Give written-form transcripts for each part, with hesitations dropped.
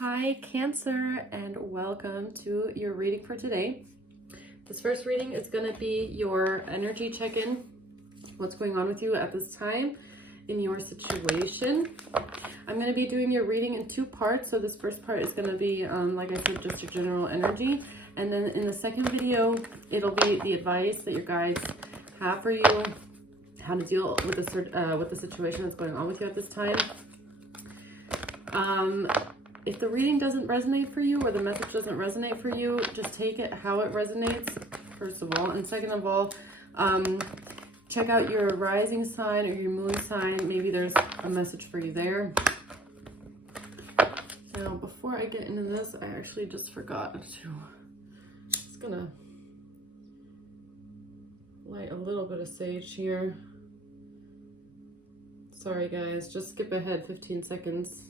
Hi Cancer, and welcome to your reading for today. This first reading is going to be your energy check-in. What's going on with you at this time in your situation. I'm going to be doing your reading in two parts. So this first part is going to be, like I said, just your general energy. And then in the second video, it'll be the advice that your guides have for you, how to deal with the situation that's going on with you at this time. If the reading doesn't resonate for you or the message doesn't resonate for you, just take it how it resonates, first of all. And second of all, check out your rising sign or your moon sign. Maybe there's a message for you there. Now, before I get into this, I actually just forgot to, just gonna light a little bit of sage here. Sorry guys, just skip ahead 15 seconds.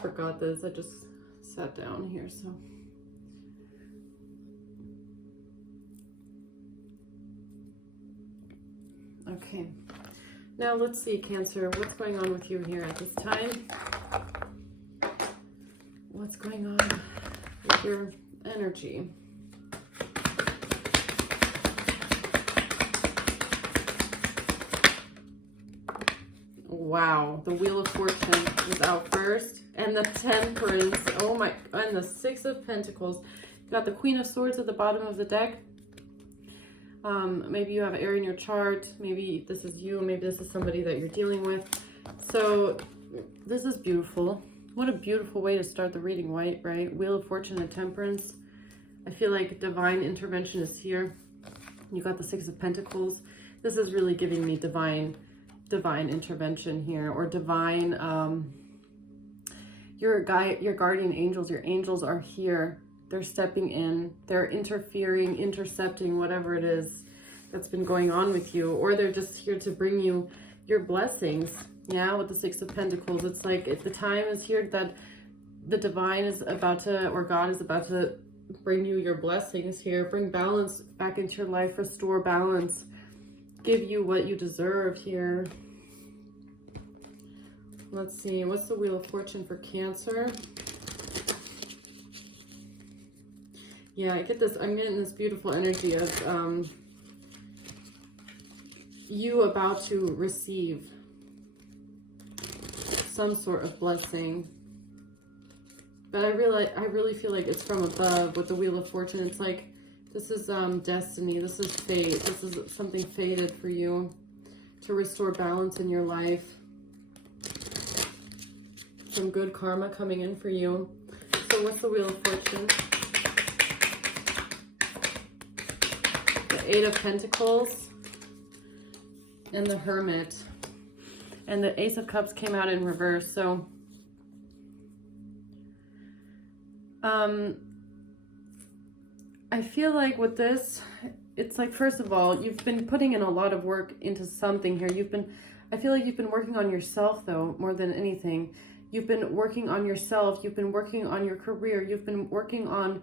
Forgot this. I just sat down here, so okay. Now let's see, Cancer, what's going on with you here at this time? What's going on with your energy? Wow, the Wheel of Fortune is out first. And the Temperance, oh my, and the Six of Pentacles. You got the Queen of Swords at the bottom of the deck. Maybe you have air in your chart. Maybe this is you. Maybe this is somebody that you're dealing with. So this is beautiful. What a beautiful way to start the reading, right? Wheel of Fortune and Temperance. I feel like divine intervention is here. You got the Six of Pentacles. This is really giving me divine intervention here, or divine, your guardian angels, your angels are here. They're stepping in, they're interfering, intercepting whatever it is that's been going on with you, or they're just here to bring you your blessings. Yeah, with the Six of Pentacles, it's like the time is here that the divine is about to, or God is about to bring you your blessings here, bring balance back into your life, restore balance, give you what you deserve here. Let's see, what's the Wheel of Fortune for Cancer? Yeah, I get this, I'm getting this beautiful energy of you about to receive some sort of blessing. But I really feel like it's from above with the Wheel of Fortune. It's like, this is destiny, this is fate, this is something fated for you to restore balance in your life. Some good karma coming in for you. So what's the Wheel of Fortune? The Eight of Pentacles and the Hermit. And the Ace of Cups came out in reverse. So I feel like with this, it's like, first of all, you've been putting in a lot of work into something here. I feel like you've been working on yourself though, more than anything. You've been working on yourself. You've been working on your career. You've been working on,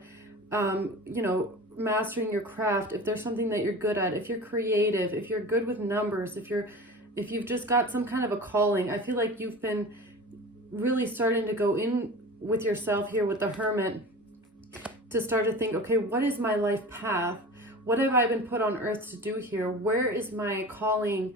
you know, mastering your craft. If there's something that you're good at, if you're creative, if you're good with numbers, if you've just got some kind of a calling, I feel like you've been really starting to go in with yourself here with the Hermit to start to think, okay, what is my life path? What have I been put on earth to do here? Where is my calling,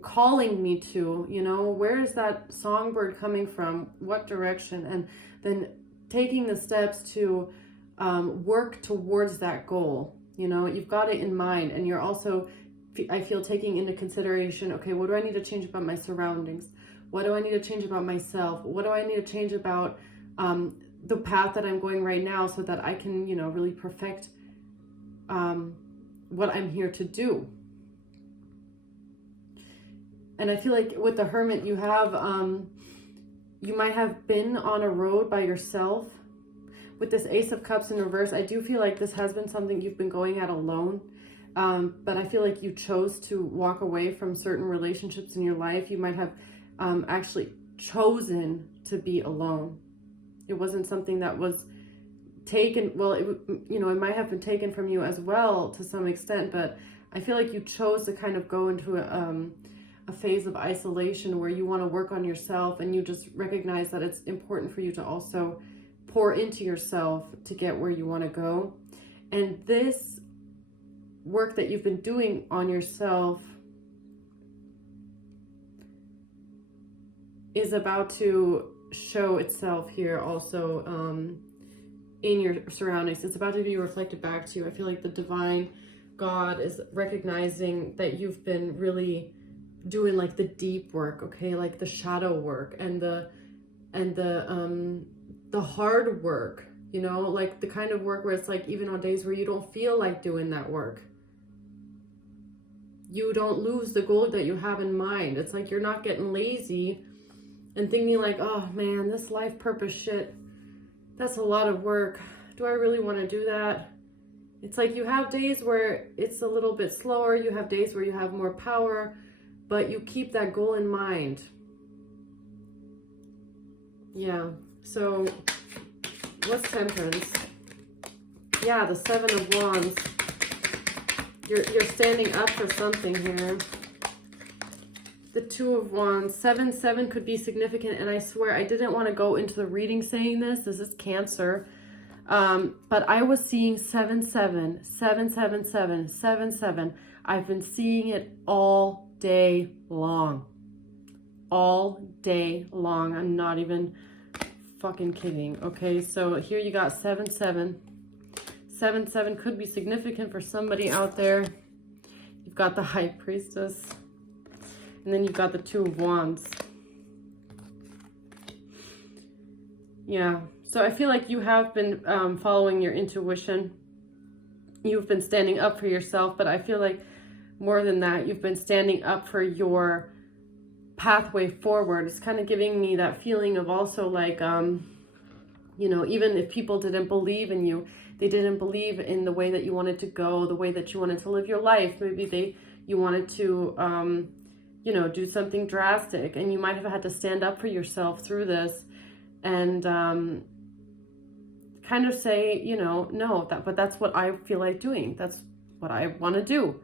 calling me to, you know, where is that songbird coming from? What direction? And then taking the steps to work towards that goal. You know, you've got it in mind, and you're also, I feel, taking into consideration, okay, what do I need to change about my surroundings? What do I need to change about myself? What do I need to change about the path that I'm going right now, so that I can, you know, really perfect what I'm here to do. And I feel like with the Hermit, you have, you might have been on a road by yourself. With this Ace of Cups in reverse, I do feel like this has been something you've been going at alone. But I feel like you chose to walk away from certain relationships in your life. You might have actually chosen to be alone. It wasn't something that was taken, well, you know, it might have been taken from you as well to some extent, but I feel like you chose to kind of go into a phase of isolation where you want to work on yourself, and you just recognize that it's important for you to also pour into yourself to get where you want to go. And this work that you've been doing on yourself is about to show itself here also in your surroundings. It's about to be reflected back to you. I feel like the divine God is recognizing that you've been really doing like the deep work, okay, like the shadow work and the hard work, you know, like the kind of work where it's like even on days where you don't feel like doing that work, you don't lose the goal that you have in mind. It's like you're not getting lazy and thinking like, oh man, this life purpose shit, that's a lot of work. Do I really want to do that? It's like you have days where it's a little bit slower. You have days where you have more power, but you keep that goal in mind. Yeah. So what's Temperance? Yeah, the Seven of Wands. You're standing up for something here. The Two of Wands. 7 could be significant, and I swear I didn't want to go into the reading saying this. This is Cancer. But I was seeing 7, 7, 7, 7, 7, 7, 7. I've been seeing it all day long. All day long. I'm not even fucking kidding. Okay, so here you got 7, 7. 7, 7 could be significant for somebody out there. You've got the High Priestess. And then you've got the Two of Wands. Yeah. So I feel like you have been following your intuition. You've been standing up for yourself, but I feel like more than that, you've been standing up for your pathway forward. It's kind of giving me that feeling of also like, you know, even if people didn't believe in you, they didn't believe in the way that you wanted to go, the way that you wanted to live your life. Maybe you wanted to, you know, do something drastic, and you might have had to stand up for yourself through this and kind of say, you know, no, but that's what I feel like doing. That's what I want to do.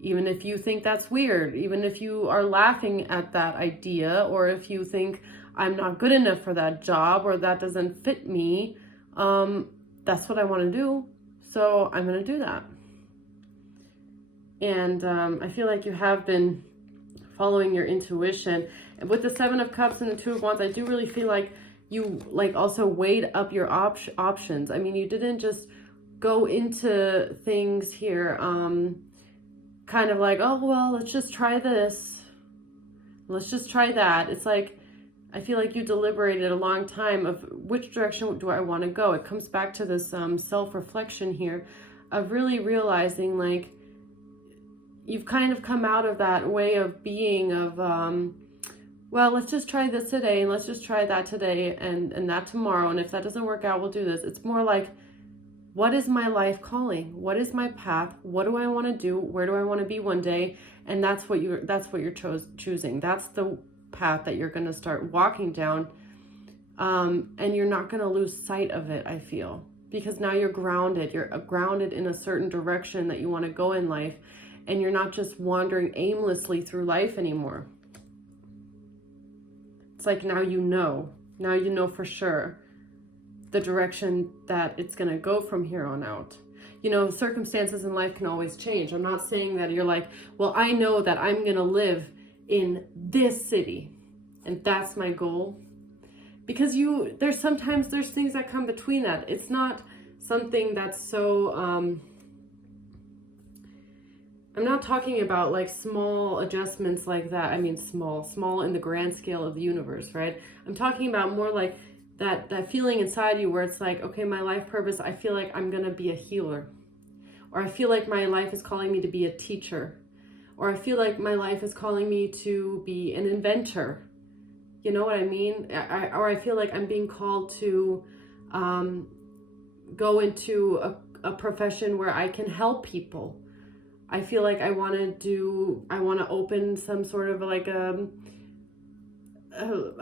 Even if you think that's weird, even if you are laughing at that idea, or if you think I'm not good enough for that job, or that doesn't fit me, that's what I want to do. So I'm going to do that. And I feel like you have been following your intuition. And with the Seven of Cups and the Two of Wands, I do really feel like you like also weighed up your options. I mean, you didn't just go into things here kind of like, oh, well, let's just try this. Let's just try that. It's like, I feel like you deliberated a long time of which direction do I want to go. It comes back to this self-reflection here of really realizing like you've kind of come out of that way of being of, well, let's just try this today, and let's just try that today, and that tomorrow, and if that doesn't work out, we'll do this. It's more like, what is my life calling? What is my path? What do I want to do? Where do I want to be one day? And that's what you're choosing. That's the path that you're going to start walking down, and you're not going to lose sight of it, I feel, because now you're grounded. You're grounded in a certain direction that you want to go in life, and you're not just wandering aimlessly through life anymore. It's like now you know for sure the direction that it's going to go from here on out. You know, circumstances in life can always change. I'm not saying that you're like, well, I know that I'm going to live in this city and that's my goal. Because there's things that come between that. It's not something that's so, I'm not talking about like small adjustments like that. I mean, small in the grand scale of the universe, right? I'm talking about more like that feeling inside you where it's like, okay, my life purpose, I feel like I'm going to be a healer, or I feel like my life is calling me to be a teacher, or I feel like my life is calling me to be an inventor. You know what I mean? Or I feel like I'm being called to go into a profession where I can help people. I feel like I want to open some sort of like a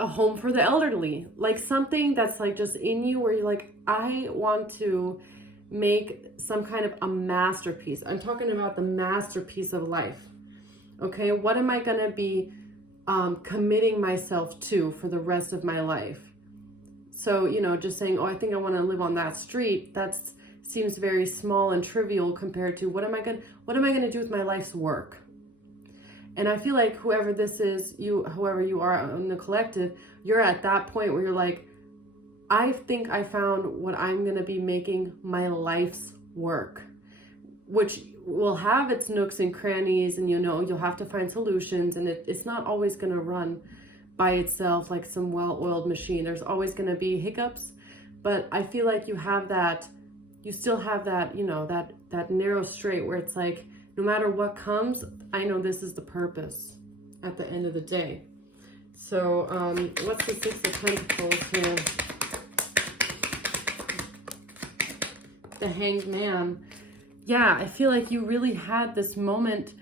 home for the elderly, like something that's like just in you where you're like, I want to make some kind of a masterpiece. I'm talking about the masterpiece of life. Okay, what am I going to be committing myself to for the rest of my life? So, just saying, oh, I think I want to live on that street, that seems very small and trivial compared to what am I going to do with my life's work? And I feel like whoever this is, whoever you are in the collective, you're at that point where you're like, I think I found what I'm going to be making my life's work, which will have its nooks and crannies, and you'll have to find solutions, and it's not always going to run by itself like some well-oiled machine. There's always going to be hiccups, but I feel like you still have that, that narrow straight where it's like, no matter what comes, I know this is the purpose at the end of the day. So what's the Six of Pentacles here? The Hanged Man. Yeah, I feel like you really had this moment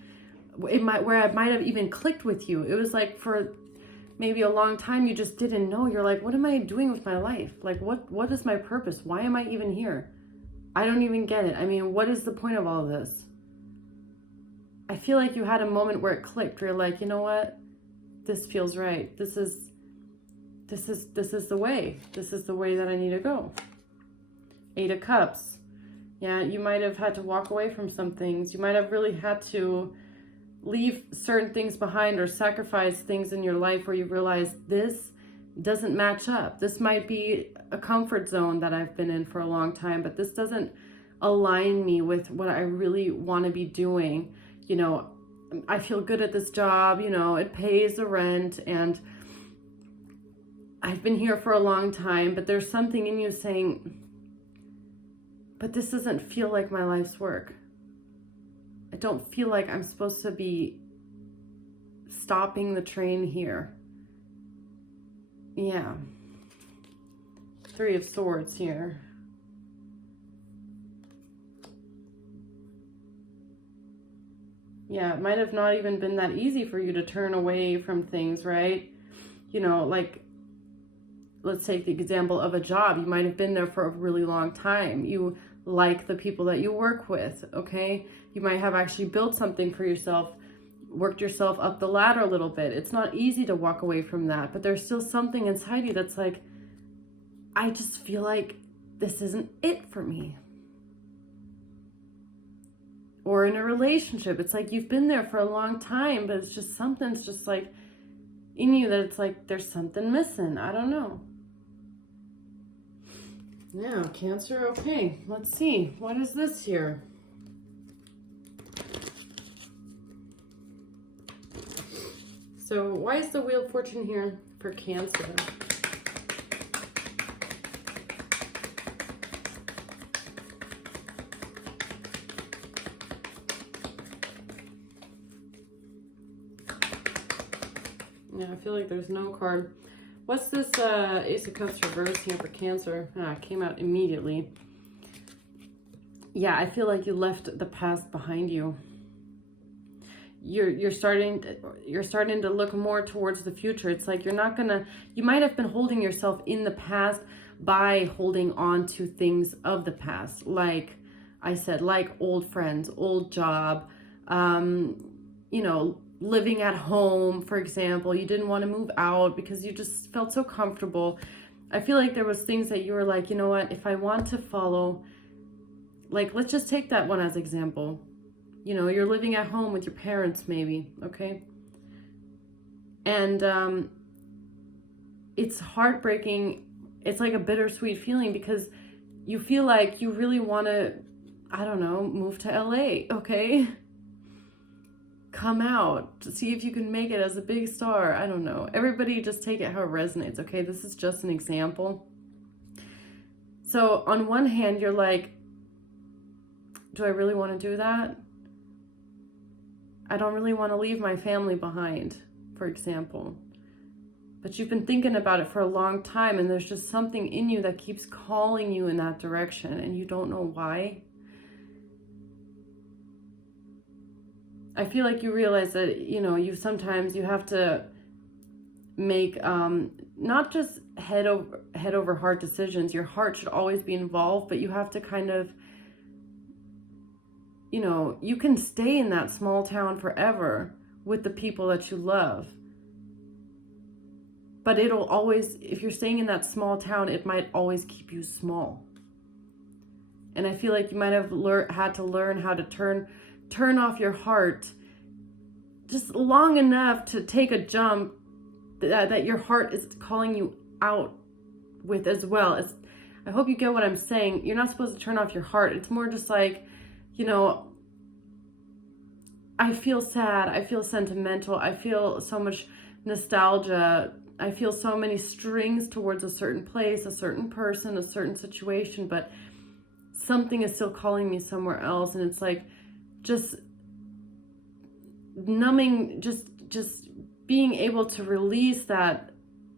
where it might have even clicked with you. It was like for maybe a long time you just didn't know. You're like, what am I doing with my life? Like, what is my purpose? Why am I even here? I don't even get it. I mean, what is the point of all of this? I feel like you had a moment where it clicked, where you're like, you know what? This feels right. This is the way. This is the way that I need to go. Eight of Cups. Yeah, you might have had to walk away from some things. You might have really had to leave certain things behind or sacrifice things in your life where you realize this doesn't match up. This might be a comfort zone that I've been in for a long time, but this doesn't align me with what I really want to be doing. I feel good at this job, it pays the rent, and I've been here for a long time, but there's something in you saying, but this doesn't feel like my life's work. I don't feel like I'm supposed to be stopping the train here. Yeah. Three of Swords here. Yeah, it might have not even been that easy for you to turn away from things, right? Like, let's take the example of a job. You might have been there for a really long time. You like the people that you work with, okay? You might have actually built something for yourself, worked yourself up the ladder a little bit. It's not easy to walk away from that, but there's still something inside you that's like, I just feel like this isn't it for me. Or in a relationship, it's like you've been there for a long time, but it's just something's just like in you that it's like there's something missing. I don't know. Yeah, Cancer, okay. Let's see. What is this here? So why is the Wheel of Fortune here for Cancer? Yeah, I feel like there's no card. What's this Ace of Cups reverse here for Cancer? It came out immediately. Yeah, I feel like you left the past behind you. You're starting to look more towards the future. It's like you might have been holding yourself in the past by holding on to things of the past. Like I said, like old friends, old job, living at home, for example. You didn't want to move out because you just felt so comfortable. I feel like there was things that you were like, you know what, if I want to follow, like, let's just take that one as example. You're living at home with your parents maybe, okay? And it's heartbreaking. It's like a bittersweet feeling because you feel like you really want to, I don't know, move to LA, okay? Come out, see if you can make it as a big star. I don't know. Everybody just take it how it resonates, okay? This is just an example. So on one hand, you're like, do I really want to do that? I don't really want to leave my family behind, for example. But you've been thinking about it for a long time, and there's just something in you that keeps calling you in that direction, and you don't know why. I feel like you realize that, you sometimes you have to make not just head over heart decisions. Your heart should always be involved, but you have to kind of, you can stay in that small town forever with the people that you love. But it'll always, if you're staying in that small town, it might always keep you small. And I feel like you might have had to learn how to turn off your heart just long enough to take a jump that your heart is calling you out with as well. I hope you get what I'm saying. You're not supposed to turn off your heart. It's more just like, I feel sad. I feel sentimental. I feel so much nostalgia. I feel so many strings towards a certain place, a certain person, a certain situation, but something is still calling me somewhere else. And it's like just numbing, just being able to release that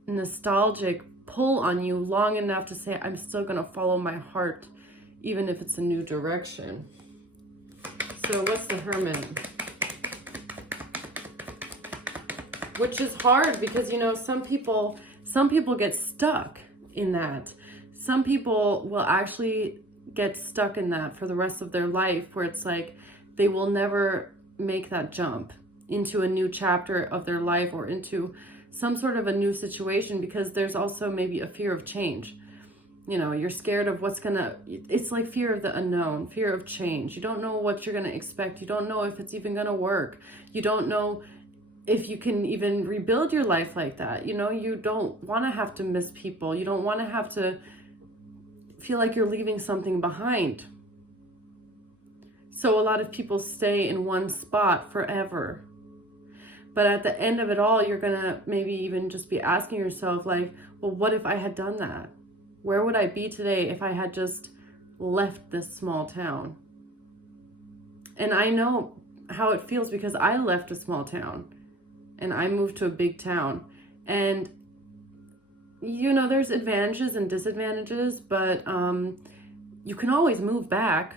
nostalgic pull on you long enough to say, I'm still going to follow my heart, even if it's a new direction. So what's the Hermit? Which is hard because, some people get stuck in that. Some people will actually get stuck in that for the rest of their life, where it's like they will never make that jump into a new chapter of their life or into some sort of a new situation, because there's also maybe a fear of change. You're scared of it's like fear of the unknown, fear of change. You don't know what you're going to expect. You don't know if it's even going to work. You don't know if you can even rebuild your life like that. You don't want to have to miss people. You don't want to have to feel like you're leaving something behind. So a lot of people stay in one spot forever. But at the end of it all, you're going to maybe even just be asking yourself like, well, what if I had done that? Where would I be today if I had just left this small town? And I know how it feels because I left a small town and I moved to a big town. And, there's advantages and disadvantages, but you can always move back,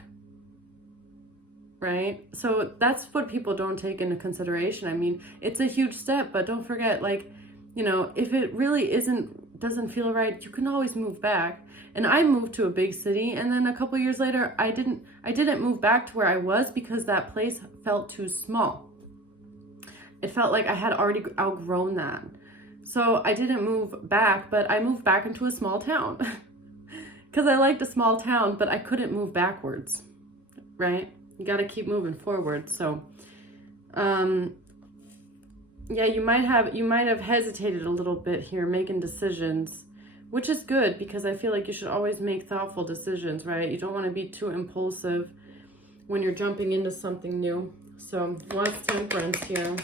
right? So that's what people don't take into consideration. I mean, it's a huge step, but don't forget, if it really doesn't feel right, you can always move back. And I moved to a big city, and then a couple years later, I didn't move back to where I was because that place felt too small. It felt like I had already outgrown that. So I didn't move back, but I moved back into a small town because I liked a small town, but I couldn't move backwards, right? You got to keep moving forward. So, yeah, you might have hesitated a little bit here making decisions, which is good because I feel like you should always make thoughtful decisions, right? You don't want to be too impulsive when you're jumping into something new. So what's Temperance here?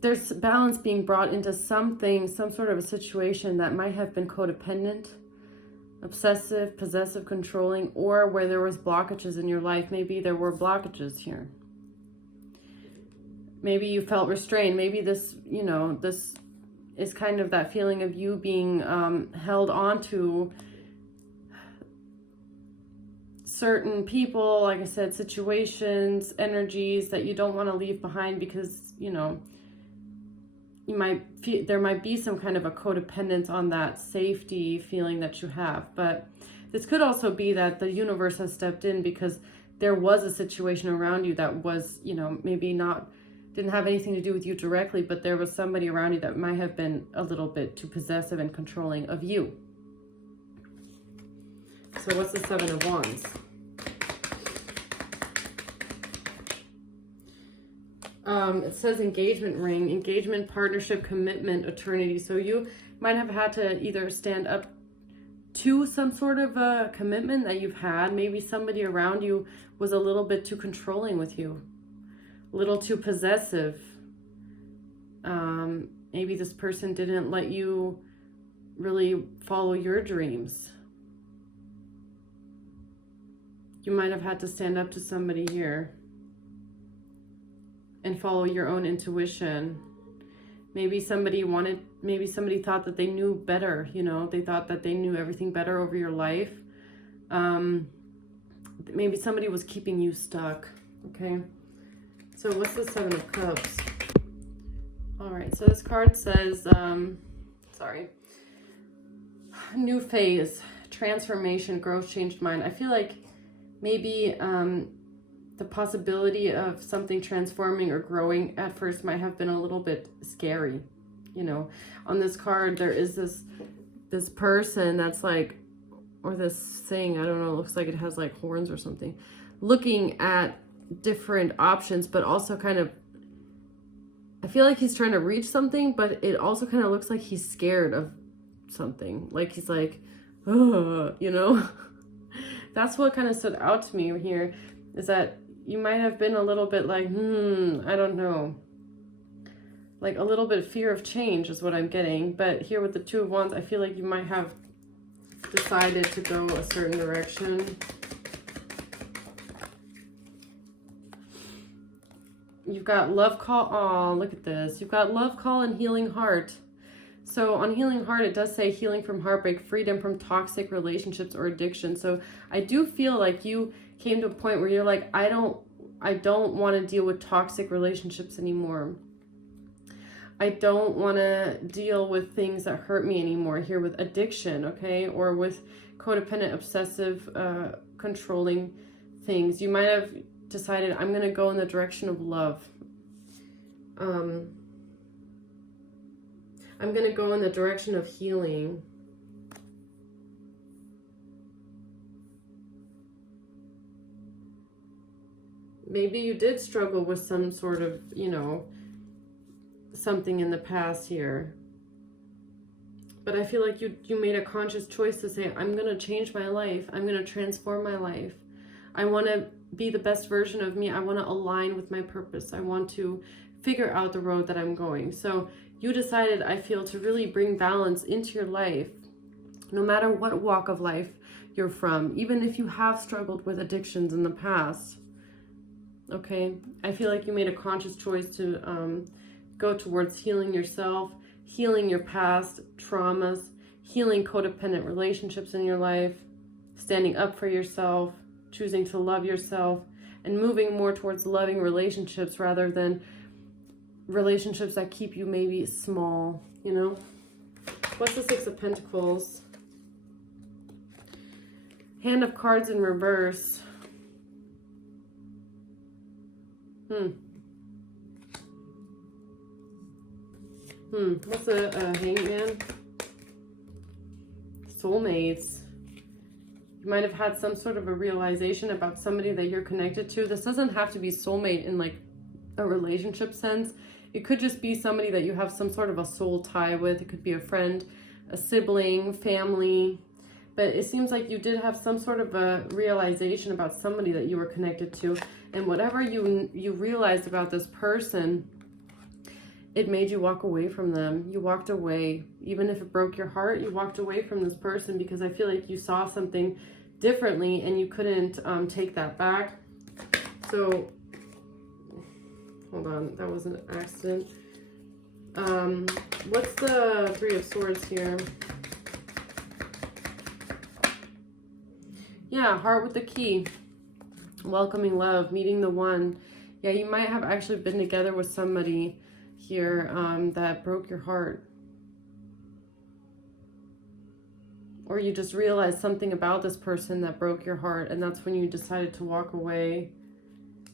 There's balance being brought into some sort of a situation that might have been codependent, obsessive, possessive, controlling, or where there was blockages in your life. Maybe there were blockages here. Maybe you felt restrained. Maybe this is kind of that feeling of you being held onto certain people, like I said, situations, energies that you don't want to leave behind because, there might be some kind of a codependence on that safety feeling that you have. But this could also be that the universe has stepped in because there was a situation around you that was, maybe didn't have anything to do with you directly, but there was somebody around you that might have been a little bit too possessive and controlling of you. So what's the Seven of Wands? It says engagement ring, engagement, partnership, commitment, eternity. So you might have had to either stand up to some sort of a commitment that you've had. Maybe somebody around you was a little bit too controlling with you, a little too possessive. Maybe this person didn't let you really follow your dreams. You might have had to stand up to somebody here and follow your own intuition. Maybe somebody thought that they knew better, they thought that they knew everything better over your life. Maybe somebody was keeping you stuck, okay? So what's the Seven of Cups? All right, so this card says, new phase, transformation, growth, changed mind. I feel like maybe the possibility of something transforming or growing at first might have been a little bit scary. You know, on this card, there is this person that's like, or this thing, I don't know, it looks like it has like horns or something, looking at different options, but also kind of, I feel like he's trying to reach something, but it also kind of looks like he's scared of something. Like he's like, oh, you know? That's what kind of stood out to me here, is that you might have been a little bit like, I don't know. Like a little bit of fear of change is what I'm getting. But here with the Two of Wands, I feel like you might have decided to go a certain direction. You've got love call. Oh, look at this. You've got love call and healing heart. So on healing heart, it does say healing from heartbreak, freedom from toxic relationships or addiction. So I do feel like you came to a point where you're like, I don't want to deal with toxic relationships anymore. I don't want to deal with things that hurt me anymore, here with addiction, okay? Or with codependent, obsessive, controlling things. You might have decided, I'm going to go in the direction of love. I'm going to go in the direction of healing. Maybe you did struggle with some sort of, you know, something in the past here. But I feel like you made a conscious choice to say, I'm going to change my life. I'm going to transform my life. I want to be the best version of me. I want to align with my purpose. I want to figure out the road that I'm going. So you decided, I feel, to really bring balance into your life, no matter what walk of life you're from, even if you have struggled with addictions in the past. Okay, I feel like you made a conscious choice to go towards healing yourself, healing your past traumas, healing codependent relationships in your life, standing up for yourself, choosing to love yourself, and moving more towards loving relationships rather than relationships that keep you maybe small, you know? What's the Six of Pentacles? Hand of Cards in reverse. What's a Hangman? Soulmates. You might have had some sort of a realization about somebody that you're connected to. This doesn't have to be soulmate in like a relationship sense. It could just be somebody that you have some sort of a soul tie with. It could be a friend, a sibling, family. But it seems like you did have some sort of a realization about somebody that you were connected to. And whatever you realized about this person, it made you walk away from them. You walked away. Even if it broke your heart, you walked away from this person because I feel like you saw something differently and you couldn't take that back. So, hold on. That was an accident. What's the Three of Swords here? Yeah, heart with the key. Welcoming love, meeting the one. Yeah, you might have actually been together with somebody here that broke your heart. Or you just realized something about this person that broke your heart, and that's when you decided to walk away.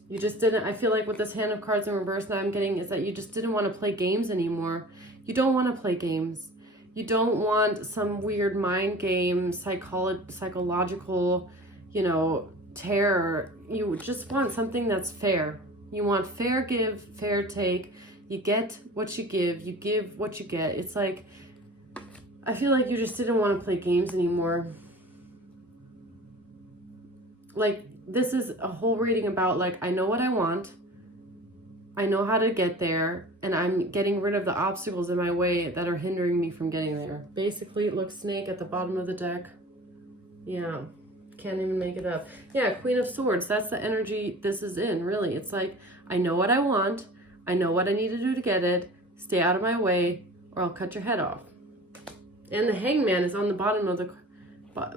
You just didn't, I feel like with this Hand of Cards in reverse that I'm getting is that you just didn't want to play games anymore. You don't want to play games. You don't want some weird mind game, psychological, you know, terror. You just want something that's fair. You want fair give, fair take. You get what you give what you get. It's like, I feel like you just didn't want to play games anymore. Like, this is a whole reading about, like, I know what I want. I know how to get there. And I'm getting rid of the obstacles in my way that are hindering me from getting there. Basically, it looks snake at the bottom of the deck. Yeah. Can't even make it up. Yeah, Queen of Swords. That's the energy this is in, really. It's like, I know what I want. I know what I need to do to get it. Stay out of my way or I'll cut your head off. And the Hangman is on the bottom of the,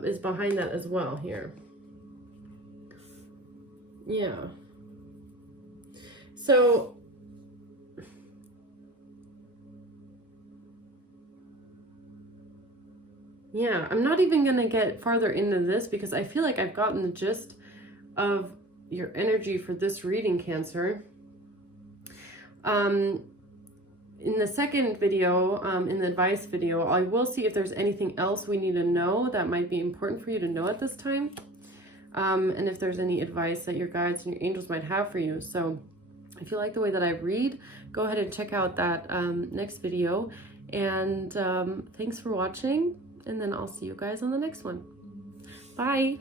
is behind that as well here. Yeah. So, yeah, I'm not even going to get farther into this because I feel like I've gotten the gist of your energy for this reading, Cancer. In the second video, in the advice video, I will see if there's anything else we need to know that might be important for you to know at this time. And if there's any advice that your guides and your angels might have for you. So if you like the way that I read, go ahead and check out that next video. And thanks for watching. And then I'll see you guys on the next one. Bye.